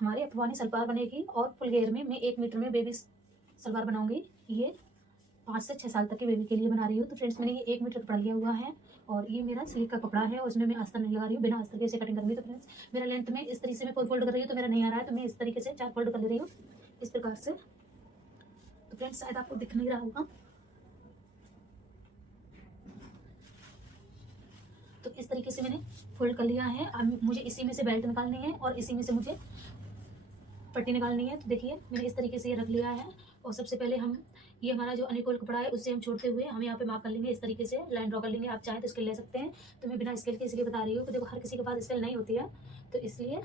हमारी अफवानी सलवार बनेगी और फुल घेर में मैं 1 मीटर में बेबी सलवार बनाऊंगी। ये 5 से 6 साल तक के बेबी के लिए बना रही हूँ। तो फ्रेंड्स मैंने ये 1 मीटर कपड़ा लिया हुआ है और ये मेरा सिल्क का कपड़ा है और उसमें मैं अस्तर नहीं लगा रही हूँ, बिना अस्तर के इसे कटिंग करूँगी। तो फ्रेंड्स मेरा लेंथ में इस तरीके से मैं कोई फोल्ड कर रही हूँ तो मेरा नहीं आ रहा है, तो मैं इस तरीके से 4 फोल्ड कर ले रही हूँ इस प्रकार से। तो फ्रेंड्स शायद आपको दिख नहीं रहा होगा। तो इस तरीके से मैंने फोल्ड कर लिया है। अब मुझे इसी में से बेल्ट निकालनी है और इसी में से मुझे पट्टी निकालनी है। तो देखिए मैंने इस तरीके से ये रख लिया है और सबसे पहले हम ये हमारा जो अनिकोल कपड़ा है उससे हम छोड़ते हुए हम यहाँ पे मार्क कर लेंगे, इस तरीके से लाइन ड्रॉ कर लेंगे। आप चाहें तो स्केल ले सकते हैं, तो मैं बिना स्केल के इसलिए बता रही हूँ कि देखो हर किसी के पास स्केल नहीं होती है, तो इसलिए।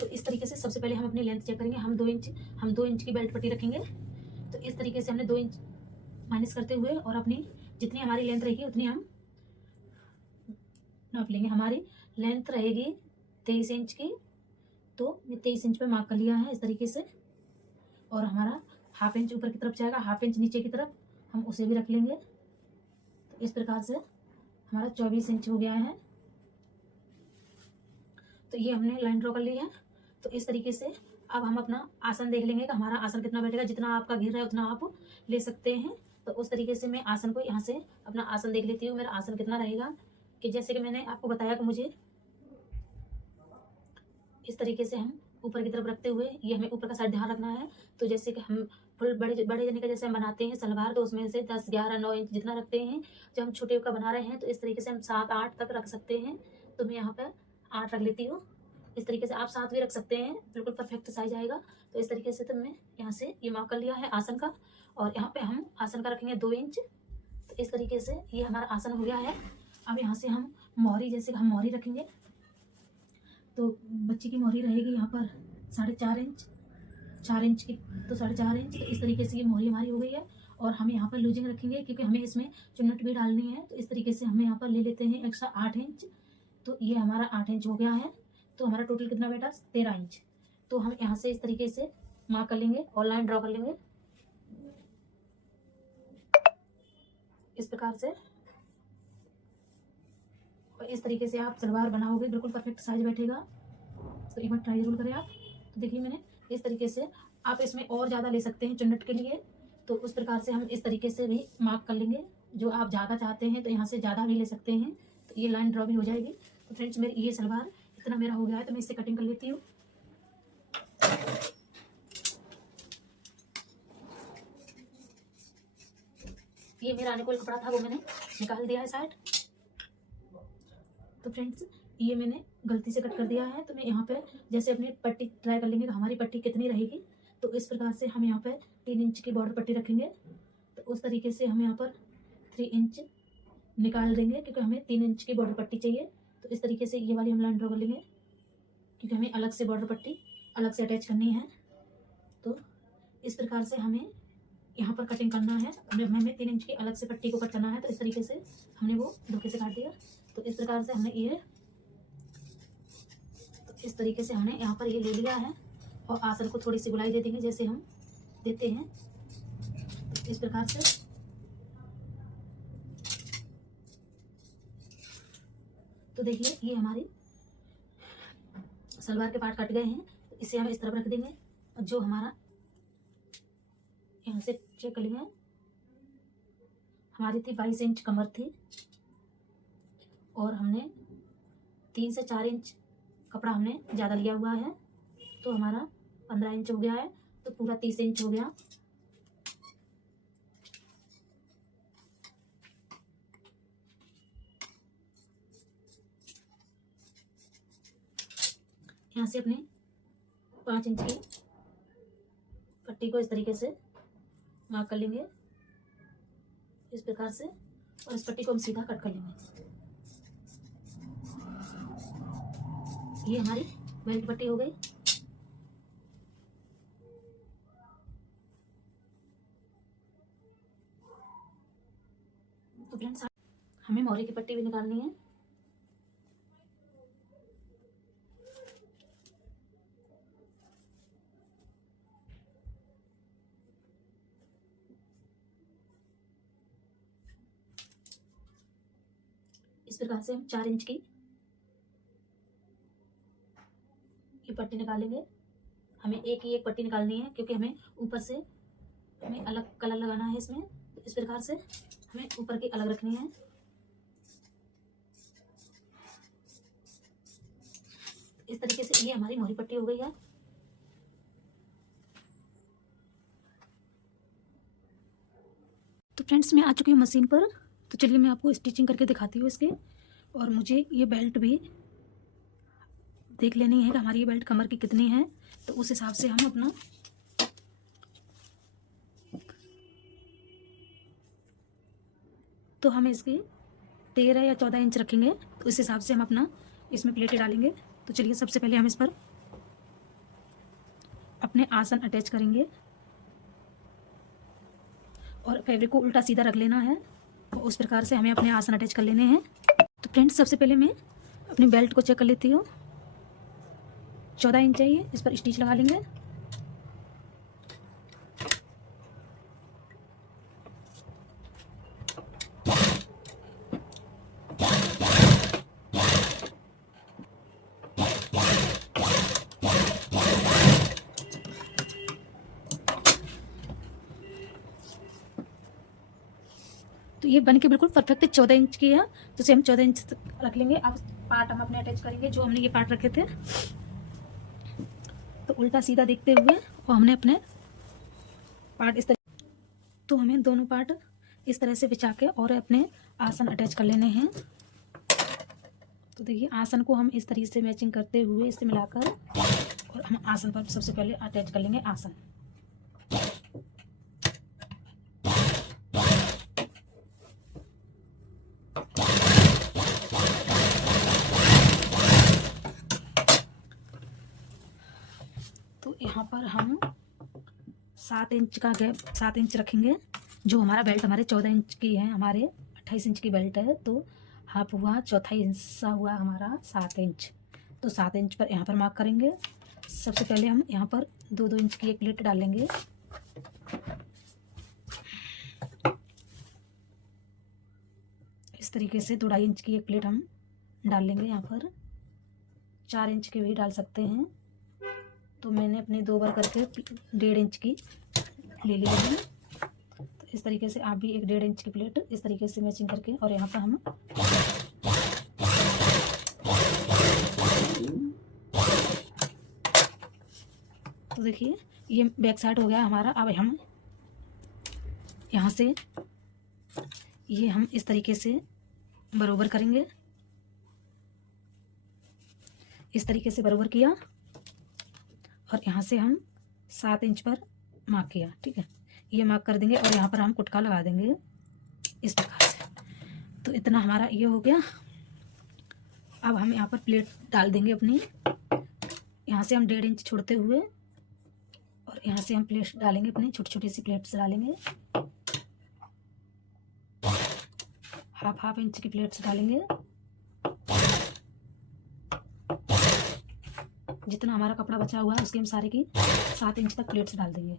तो इस तरीके से सबसे पहले हम अपनी लेंथ चेक करेंगे। हम 2 इंच की बेल्ट पट्टी रखेंगे। तो इस तरीके से हमने 2 इंच माइनस करते हुए और अपनी जितनी हमारी लेंथ रहेगी उतनी हम नाप लेंगे। हमारी लेंथ रहेगी 23 इंच की, तो मैं 23 इंच पे मार्क कर लिया है इस तरीके से। और हमारा हाफ इंच ऊपर की तरफ जाएगा, हाफ इंच नीचे की तरफ हम उसे भी रख लेंगे। तो इस प्रकार से हमारा 24 इंच हो गया है। तो ये हमने लाइन ड्रॉ कर ली है। तो इस तरीके से अब हम अपना आसन देख लेंगे कि हमारा आसन कितना बैठेगा। जितना आपका घेर है उतना आप ले सकते हैं। तो उस तरीके से मैं आसन को यहाँ से अपना आसन देख लेती हूँ, मेरा आसन कितना रहेगा। कि जैसे कि मैंने आपको बताया कि मुझे इस तरीके से हम ऊपर की तरफ रखते हुए ये हमें ऊपर का साइड ध्यान रखना है। तो जैसे कि हम फुल बड़े जने का जैसे हम बनाते हैं सलवार, तो उसमें से 10, 11, 9 इंच जितना रखते हैं। जब हम छोटे का बना रहे हैं तो इस तरीके से हम 7, 8 तक रख सकते हैं। तो मैं यहाँ पर 8 रख लेती हूँ। इस तरीके से आप 7 भी रख सकते हैं, बिल्कुल परफेक्ट साइज आएगा। तो इस तरीके से तो मैं यहाँ से ये मार्क कर लिया है आसन का, और यहाँ पे हम आसन का रखेंगे 2 इंच। तो इस तरीके से ये हमारा आसन हो गया है। अब यहाँ से हम मोहरी, जैसे हम मोहरी रखेंगे तो बच्ची की मोहरी रहेगी यहाँ पर 4.5 इंच, 4 इंच की, तो 4.5 इंच। तो इस तरीके से ये मोहरी हमारी हो गई है। और हम यहाँ पर लूजिंग रखेंगे क्योंकि हमें इसमें चुन्नट भी डालनी है। तो इस तरीके से हमें यहाँ पर ले लेते हैं एक्स्ट्रा 8 इंच। तो ये हमारा 8 इंच हो गया है। तो हमारा टोटल कितना बेटा 13 इंच। तो हम यहाँ से इस तरीके से मार्क कर लेंगे और लाइन ड्रॉ कर लेंगे इस प्रकार से। और इस तरीके से आप सलवार बनाओगे, बिल्कुल परफेक्ट साइज बैठेगा। तो एक बार ट्राई जरूर करें आप। तो देखिए मैंने इस तरीके से, आप इसमें और ज़्यादा ले सकते हैं चुन्नट के लिए। तो उस प्रकार से हम इस तरीके से भी मार्क कर लेंगे। जो आप ज़्यादा चाहते हैं तो यहाँ से ज़्यादा भी ले सकते हैं। तो ये लाइन ड्रॉ भी हो जाएगी। तो फ्रेंड्स मेरी ये सलवार इतना मेरा हो गया है, तो मैं इससे कटिंग कर लेती हूँ। ये मेरा अनुकूल कपड़ा था, वो मैंने निकाल दिया है साइड। तो फ्रेंड्स ये मैंने गलती से कट कर दिया है। तो मैं यहाँ पे जैसे अपनी पट्टी ट्राई कर लेंगे कि हमारी पट्टी कितनी रहेगी। तो इस प्रकार से हम यहाँ पे 3 इंच की बॉर्डर पट्टी रखेंगे। तो उस तरीके से हम यहाँ पर 3 इंच निकाल देंगे क्योंकि हमें 3 इंच की बॉर्डर पट्टी चाहिए। तो इस तरीके से ये वाली हम लाइन ड्रॉ कर लेंगे क्योंकि हमें अलग से बॉर्डर पट्टी अलग से अटैच करनी है। तो इस प्रकार से हमें यहाँ पर कटिंग करना है। हमें 3 इंच की अलग से पट्टी को कट करना है। तो इस तरीके से हमने वो धोखे से काट दिया। तो इस प्रकार से हमने ये, तो इस तरीके से हमने यहाँ पर ये ले लिया है। और आसन को थोड़ी सी गुलाई दे देंगे जैसे हम देते हैं। तो इस प्रकार से तो देखिए ये हमारी सलवार के पार्ट कट गए हैं। तो इसे हम इस तरफ रख देंगे। और जो हमारा यहाँ से चेक कर लिया, हमारी थी 22 इंच कमर थी और हमने 3 से 4 इंच कपड़ा हमने ज़्यादा लिया हुआ है। तो हमारा 15 इंच हो गया है। तो पूरा 30 इंच हो गया। यहाँ से अपने 5 इंच की पट्टी को इस तरीके से मार्क कर लेंगे इस प्रकार से। और इस पट्टी को हम सीधा कट कर लेंगे। ये हमारी बेल्ट पट्टी हो गई। तो फ्रेंड्स हमें मोहरे की पट्टी भी निकालनी है। इस प्रकार से हम 4 इंच की की पट्टी निकालेंगे। हमें एक ही एक पट्टी निकालनी है क्योंकि हमें ऊपर से हमें अलग कलर लगाना है इसमें। तो इस प्रकार से हमें ऊपर की अलग रखनी है। इस तरीके से ये हमारी मोहरी पट्टी हो गई है। तो फ्रेंड्स मैं आ चुकी हूँ मशीन पर। तो चलिए मैं आपको स्टिचिंग करके दिखाती हूँ इसके। और मुझे ये बेल्ट भी देख लेनी है कि हमारी ये बेल्ट कमर की कितनी है, तो उस हिसाब से हम अपना तो हम इसकी 13 या 14 इंच रखेंगे। तो इस हिसाब से हम अपना इसमें प्लेटें डालेंगे। तो चलिए सबसे पहले हम इस पर अपने आसन अटैच करेंगे और फैब्रिक को उल्टा सीधा रख लेना है। तो उस प्रकार से हमें अपने आसन अटैच कर लेने हैं। तो फ्रेंड्स सबसे पहले मैं अपनी बेल्ट को चेक कर लेती हूँ। 14 इंच चाहिए, इस पर स्टिच लगा लेंगे। तो ये बन के बिल्कुल परफेक्ट 14 इंच की है। तो इसे हम 14 इंच रख लेंगे। अब पार्ट हम अपने अटैच करेंगे जो हमने ये पार्ट रखे थे। तो उल्टा सीधा देखते हुए और हमने अपने पार्ट इस तरह, तो हमें दोनों पार्ट इस तरह से बिछा के और अपने आसन अटैच कर लेने हैं। तो देखिए आसन को हम इस तरीके से मैचिंग करते हुए इसे मिलाकर और हम आसन पर सबसे पहले अटैच कर लेंगे आसन। तो यहाँ पर हम 7 इंच का गैप 7 इंच रखेंगे। जो हमारा बेल्ट हमारे 14 इंच की है, हमारे 28 इंच की बेल्ट है। तो हाफ हुआ, चौथाई हिस्सा हुआ हमारा 7 इंच। तो 7 इंच पर यहाँ पर मार्क करेंगे। सबसे पहले हम यहाँ पर 2-2 इंच की एक प्लेट डालेंगे। इस तरीके से 2-2.5 इंच की एक प्लेट हम डाल लेंगे। यहाँ पर 4 इंच की भी डाल सकते हैं। तो मैंने अपने 2 बार करके 1.5 इंच की ले ली है। तो इस तरीके से आप भी एक 1.5 इंच की प्लेट इस तरीके से मैचिंग करके और यहाँ पर हम तो देखिए ये बैक साइड हो गया हमारा। अब हम यहाँ से ये हम इस तरीके से बराबर करेंगे। इस तरीके से बराबर किया और यहाँ से हम 7 इंच पर मार्क किया। ठीक है, ये मार्क कर देंगे और यहाँ पर हम कुटका लगा देंगे इस प्रकार से। तो इतना हमारा ये हो गया। अब हम यहाँ पर प्लेट डाल देंगे अपनी। यहाँ से हम 1.5 इंच छोड़ते हुए और यहाँ से हम प्लेट डालेंगे अपनी, छोटी छोटी सी प्लेट्स डालेंगे। हाफ इंच की प्लेट्स डालेंगे। जितना हमारा कपड़ा बचा हुआ है उसके हम सारे की 7 इंच तक प्लेट्स डाल देंगे।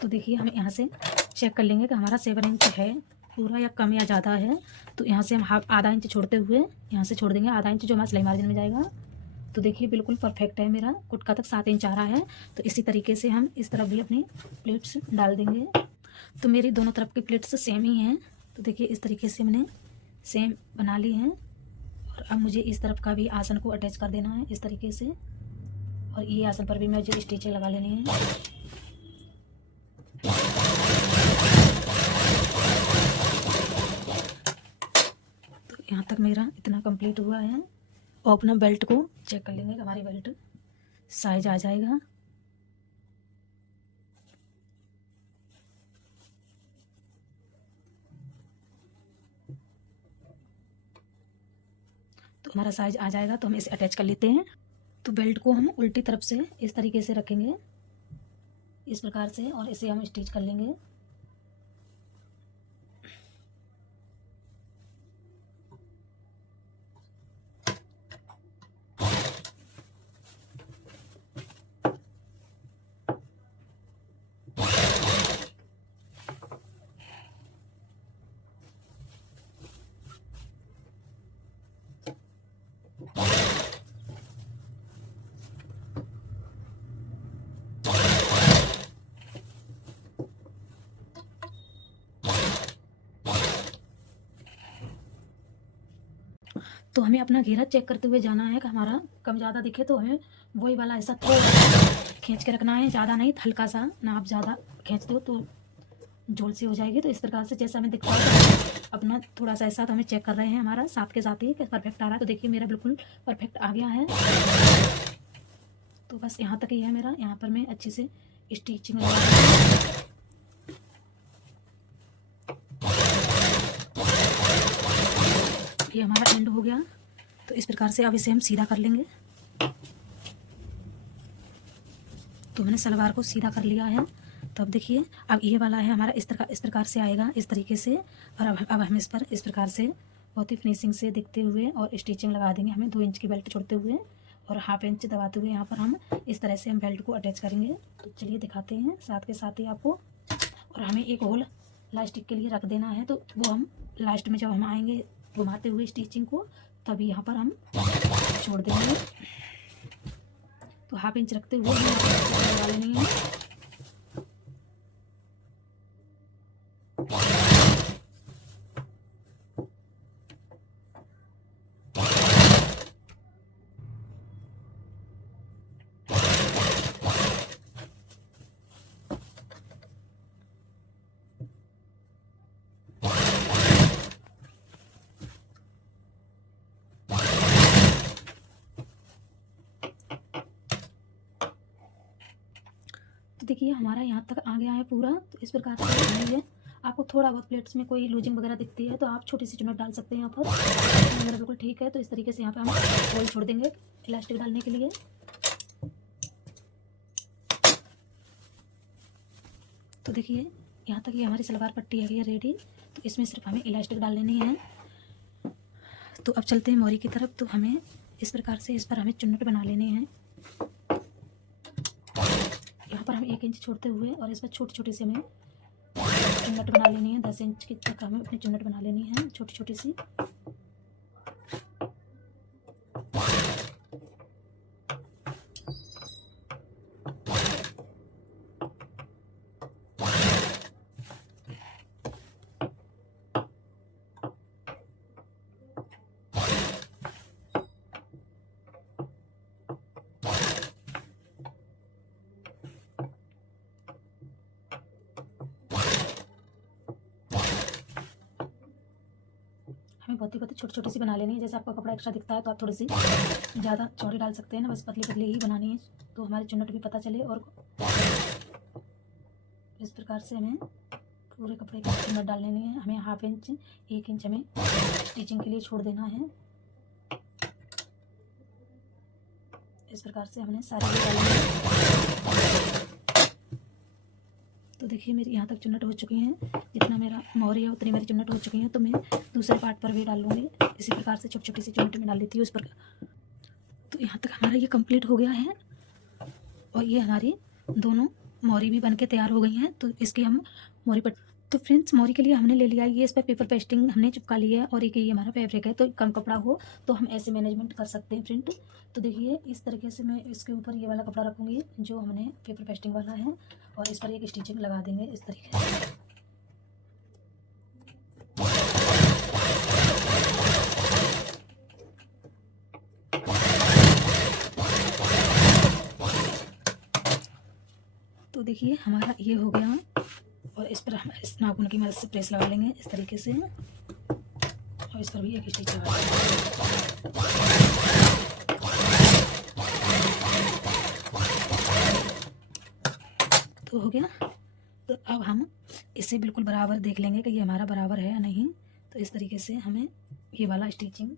तो देखिए हम यहाँ से चेक कर लेंगे कि हमारा 7 इंच है पूरा या कम या ज़्यादा है। तो यहाँ से हम आधा इंच छोड़ते हुए यहाँ से छोड़ देंगे आधा इंच जो हमारा सिलाई मार्जिन में जाएगा। तो देखिए बिल्कुल परफेक्ट है, मेरा कुटका तक 7 इंच आ रहा है। तो इसी तरीके से हम इस तरफ भी अपनी प्लेट्स डाल देंगे। तो मेरी दोनों तरफ की प्लेट्स सेम ही हैं। तो देखिए इस तरीके से मैंने सेम बना ली हैं। और अब मुझे इस तरफ का भी आसन को अटैच कर देना है इस तरीके से। और ये आसन पर भी मुझे स्टिचें लगा लेनी है। तो यहाँ तक मेरा इतना कंप्लीट हुआ है। और अपना बेल्ट को चेक कर लेंगे कि हमारी बेल्ट साइज आ जाएगा। तो हमारा साइज आ जाएगा तो हम इसे अटैच कर लेते हैं। तो बेल्ट को हम उल्टी तरफ से इस तरीके से रखेंगे, इस प्रकार से, और इसे हम स्टिच कर लेंगे। तो हमें अपना घेरा चेक करते हुए जाना है कि हमारा कम ज़्यादा दिखे तो हमें वही वाला ऐसा थोड़ा खींच के रखना है, ज़्यादा नहीं, हल्का सा ना। आप ज़्यादा खींच दो तो झोल सी हो जाएगी। तो इस प्रकार से जैसा हमें दिखता है अपना थोड़ा सा ऐसा, तो हमें चेक कर रहे हैं हमारा साथ के साथ ही परफेक्ट आ रहा है। तो देखिए मेरा बिल्कुल परफेक्ट आ गया है। तो बस यहाँ तक ही है मेरा। यहाँ पर मैं अच्छे से स्टिचिंग लगा, ये हमारा एंड हो गया। तो इस प्रकार से अब इसे हम सीधा कर लेंगे। तो मैंने सलवार को सीधा कर लिया है। तो अब देखिए अब ये वाला है हमारा इस प्रकार से आएगा, इस तरीके से। और अब हम इस पर इस प्रकार से बहुत ही फिनिशिंग से दिखते हुए और स्टिचिंग लगा देंगे। हमें 2 इंच की बेल्ट छोड़ते हुए और हाफ इंच दबाते हुए यहाँ पर हम इस तरह से हम बेल्ट को अटैच करेंगे। तो चलिए दिखाते हैं साथ के साथ ही आपको। और हमें एक होल लास्टिक के लिए रख देना है, तो वो हम लास्ट में जब हम आएंगे घुमाते हुए स्टिचिंग को, तभी यहाँ पर हम छोड़ देंगे। तो हाफ इंच रखते हुए लगा लेनी है। देखिए हमारा यहाँ तक आ गया है पूरा। तो इस प्रकार से है। आपको थोड़ा बहुत प्लेट्स में कोई लूजिंग वगैरह दिखती है तो आप छोटी सी चुनट डाल सकते हैं यहाँ पर। मेरा बिल्कुल ठीक है। तो इस तरीके से यहाँ पे हम होल छोड़ देंगे इलास्टिक डालने के लिए। तो देखिए यहाँ तक ये हमारी सलवार पट्टी है रेडी। तो इसमें सिर्फ हमें इलास्टिक डाल लेनी है। तो अब चलते हैं मोरी की तरफ। तो हमें इस प्रकार से इस पर हमें चुन्नट बना लेनी है। यहाँ पर हम 1 इंच छोड़ते हुए और इस पर छोटी छोटी सी हमें चुन्नट बना लेनी है। 10 इंच की तक हमें अपनी चुन्नट बना लेनी है, छोटी छोटी सी। हमें बहुत ही छोटी छोटी सी बना लेनी है। जैसे आपका कपड़ा एक्स्ट्रा दिखता है तो आप थोड़ी सी ज़्यादा चौड़ी डाल सकते हैं ना, बस पतली पतली ही बनानी है। तो हमारी चुन्नट भी पता चले। और इस प्रकार से हमें पूरे कपड़े की चुन्नट डाल लेनी है। हमें हाफ इंच 1 इंच हमें स्टिचिंग के लिए छोड़ देना है। इस प्रकार से हमने सारे डालने हैं। तो देखिए मेरी यहाँ तक चुन्नट हो चुकी हैं। जितना मेरा मोहरी है उतनी मेरी चुन्नट हो चुकी है। तो मैं दूसरे पार्ट पर भी डाल लूँगी। इसी प्रकार से छोटी छोटी सी चुन्नट में डाल देती हूँ उस पर। तो यहाँ तक हमारा ये कंप्लीट हो गया है। और ये हमारी दोनों मोहरी भी बनके तैयार हो गई हैं। तो इसकी हम मोहरी पर, तो फ्रेंड्स मोहरी के लिए हमने ले लिया ये, इस पर पेपर पेस्टिंग हमने चिपका ली है। और ये हमारा फैब्रिक है। तो कम कपड़ा हो तो हम ऐसे मैनेजमेंट कर सकते हैं फ्रेंड। तो देखिए इस तरीके से मैं इसके ऊपर ये वाला कपड़ा रखूँगी जो हमने पेपर पेस्टिंग वाला है। और इस पर एक स्टिचिंग लगा देंगे इस तरीके से। तो देखिए हमारा ये हो गया। और इस पर हम इस नाखून की मदद से प्रेस लगा लेंगे इस तरीके से। और इस पर भी एक स्टिच लगा देंगे। तो हो गया। तो अब हम इसे बिल्कुल बराबर देख लेंगे कि ये हमारा बराबर है या नहीं। तो इस तरीके से हमें ये वाला स्टिचिंग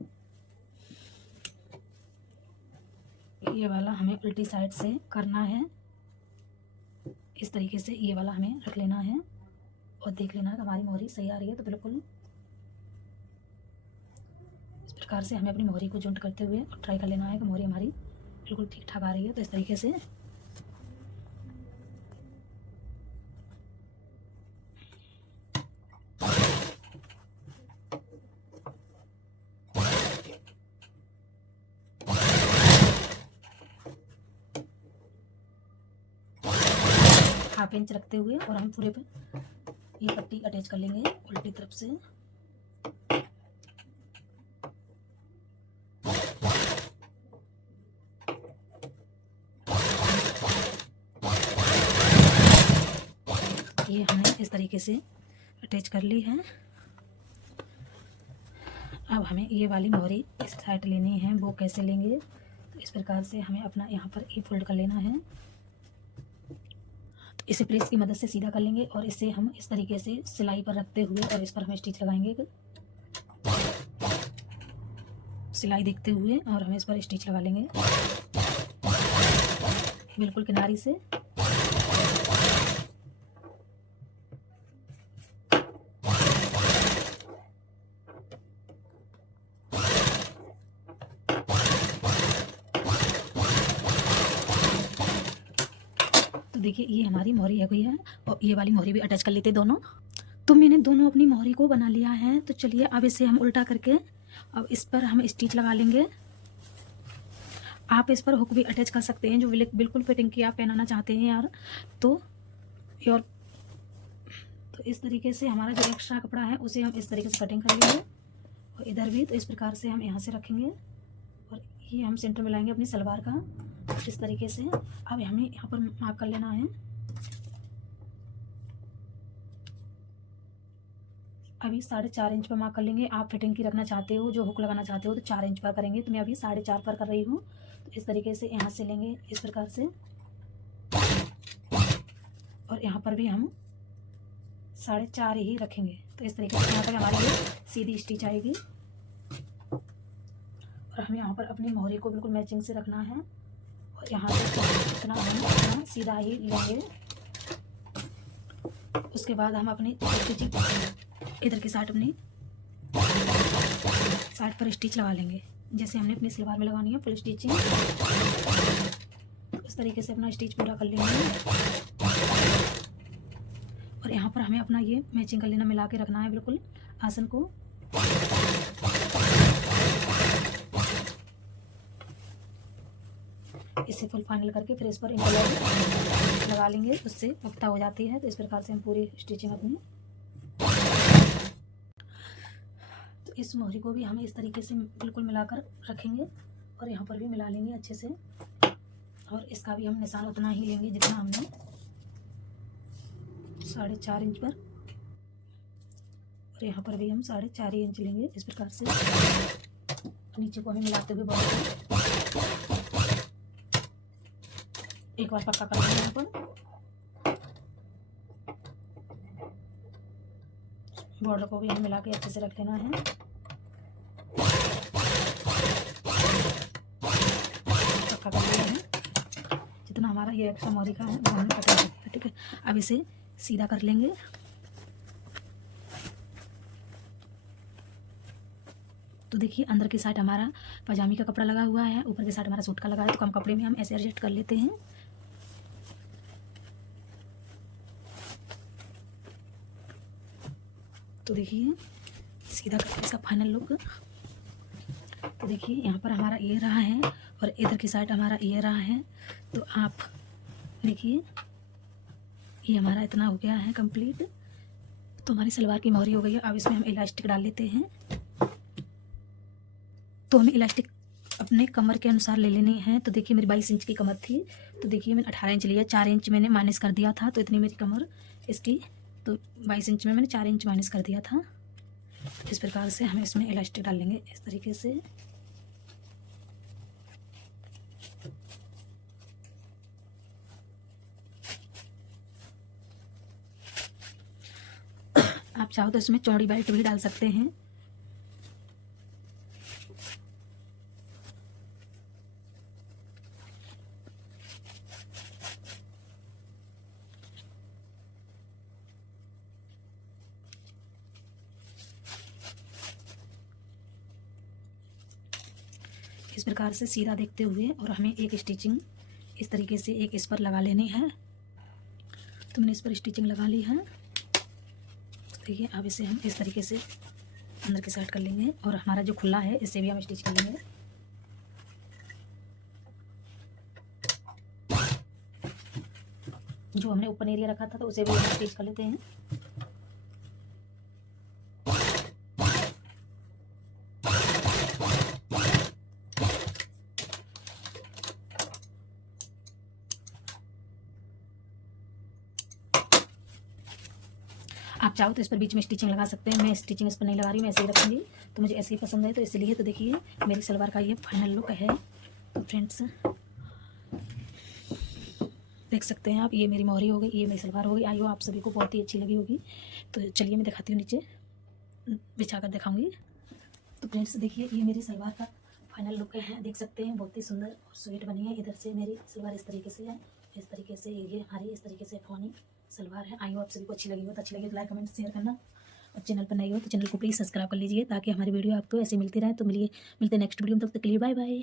ये वाला हमें उल्टी साइड से करना है। इस तरीके से ये वाला हमें रख लेना है और देख लेना है कि हमारी मोहरी सही आ रही है। तो बिल्कुल इस प्रकार से हमें अपनी मोहरी को जॉइंट करते हुए और ट्राई कर लेना है कि मोहरी हमारी बिल्कुल ठीक ठाक आ रही है। तो इस तरीके से हाफ इंच रखते हुए और हम पूरे पर ये पट्टी अटैच कर लेंगे उल्टी तरफ से। ये हमने इस तरीके से अटैच कर ली है। अब हमें ये वाली मोहरी इस साइड लेनी है। वो कैसे लेंगे? तो इस प्रकार से हमें अपना यहाँ पर ये फोल्ड कर लेना है। तो इसे प्रेस की मदद से सीधा कर लेंगे और इसे हम इस तरीके से सिलाई पर रखते हुए और इस पर हमें स्टिच लगाएंगे, सिलाई देखते हुए, और हमें इस पर स्टिच लगा लेंगे बिल्कुल किनारी से। तो देखिए ये हमारी मोहरी हो गई है और ये वाली मोहरी भी अटैच कर लेते दोनों। तो मैंने दोनों अपनी मोहरी को बना लिया है। तो चलिए अब इसे हम उल्टा करके अब इस पर हम स्टिच लगा लेंगे। आप इस पर हुक भी अटैच कर सकते हैं जो बिल्कुल फिटिंग की आप पहनाना चाहते हैं यार। तो इस तरीके से हमारा जो एक्स्ट्रा कपड़ा है उसे हम इस तरीके से कटिंग कर लेंगे और इधर भी तो इस प्रकार से हम यहाँ से रखेंगे और ये हम सेंटर में लाएंगे अपनी सलवार का इस तरीके से। अब हमें यहाँ पर मार्क कर लेना है। अभी 4.5 इंच पर मार्क कर लेंगे। आप फिटिंग की रखना चाहते हो, जो हुक लगाना चाहते हो तो 4 इंच पर करेंगे। तो मैं अभी 4.5 पर कर रही हूँ। तो इस तरीके से यहाँ से लेंगे इस प्रकार से और यहाँ पर भी हम 4.5 ही रखेंगे। तो इस तरीके से यहाँ तक हमारी सीधी स्टिच आएगी और हमें यहाँ पर अपनी मोहरी को बिल्कुल मैचिंग से रखना है और यहाँ से इतना हम सीधा ही लेंगे। उसके बाद हम अपनी स्टिचिंग इधर की साइड अपनी साइड पर स्टिच लगा लेंगे जैसे हमने अपनी सलवार में लगानी है फुल स्टिचिंग। इस तरीके से अपना स्टिच पूरा कर लेंगे और यहाँ पर हमें अपना ये मैचिंग कर लेना, मिला के रखना है बिल्कुल आसन को। इसे फुल फाइनल करके फिर इस पर इंटरलॉक लगा लेंगे, उससे पुख्ता हो जाती है। तो इस प्रकार से हम पूरी स्टिचिंग अपनी, तो इस मोहरी को भी हम इस तरीके से बिल्कुल मिलाकर रखेंगे और यहाँ पर भी मिला लेंगे अच्छे से। और इसका भी हम निशान उतना ही लेंगे जितना हमने 4.5 इंच पर, और यहाँ पर भी हम 4.5 इंच लेंगे इस प्रकार से। नीचे को हमें मिलाते हुए एक बार पक्का कर लेंगे यहाँ पर। बॉर्डर को भी हमें मिला के अच्छे से रख लेना है। पक्का कर लेना है। जितना हमारा ये एक्स्ट्रा मोहरी का है वो हमें पता है, ठीक है। अब इसे सीधा कर लेंगे। तो देखिए अंदर की साइड हमारा पजामी का कपड़ा लगा हुआ है, ऊपर की साइड हमारा सूट का लगा है। तो कम कपड़े में हम ऐसे एडजस्ट कर लेते हैं। तो देखिए सीधा करके इसका फाइनल लुक। तो देखिए यहाँ पर हमारा ये रहा है और इधर की साइड हमारा ये रहा है। तो आप देखिए ये हमारा इतना हो गया है कंप्लीट। तो हमारी सलवार की मोहरी हो गई है। अब इसमें हम इलास्टिक डाल लेते हैं। तो हमें इलास्टिक अपने कमर के अनुसार ले लेनी है। तो देखिए मेरी 22 इंच की कमर थी, तो देखिए मैंने 18 इंच लिया, 4 इंच मैंने माइनस कर दिया था। तो इतनी मेरी कमर इसकी, तो 22 इंच में मैंने 4 इंच माइनस कर दिया था। इस प्रकार से हम इसमें इलास्टिक डाल लेंगे इस तरीके से। आप चाहो तो इसमें चौड़ी बेल्ट भी डाल सकते हैं। इस प्रकार से सीधा देखते हुए और हमें एक स्टिचिंग इस तरीके से एक इस पर लगा लेनी है। तो मैंने इस पर स्टिचिंग लगा ली है। देखिए अब इसे हम इस तरीके से अंदर की साइड कर लेंगे और हमारा जो खुला है इसे भी हम स्टिच कर लेंगे। जो हमने ओपन एरिया रखा था तो उसे भी हम स्टिच कर लेते हैं। आप चाहो तो इस पर बीच में स्टिचिंग लगा सकते हैं। मैं स्टिचिंग इस पर नहीं लगा रही, मैं ऐसे ही रखूँगी। तो मुझे ऐसे ही पसंद है तो इसलिए। तो देखिए मेरी सलवार का ये फाइनल लुक है। तो फ्रेंड्स देख सकते हैं आप, ये मेरी मोहरी हो गई, ये मेरी सलवार हो गई। आई हो आप सभी को बहुत ही अच्छी लगी होगी। तो चलिए मैं दिखाती हूँ, नीचे बिछा कर दिखाऊँगी। तो फ्रेंड्स देखिए ये मेरी सलवार का फाइनल लुक है। देख सकते हैं बहुत ही सुंदर और स्वीट बनी है। इधर से मेरी सलवार इस तरीके से है, इस तरीके से ये हमारी इस तरीके से अफगानी सलवार है। आई हो आप सभी को अच्छी लगी हो तो अच्छी लगी तो लाइक कमेंट शेयर करना, और चैनल पर नई हो तो चैनल को प्लीज़ सब्सक्राइब कर लीजिए ताकि हमारी वीडियो आपको ऐसे मिलती रहे। तो मिलते नेक्स्ट वीडियो में, तब तक के लिए बाय बाय।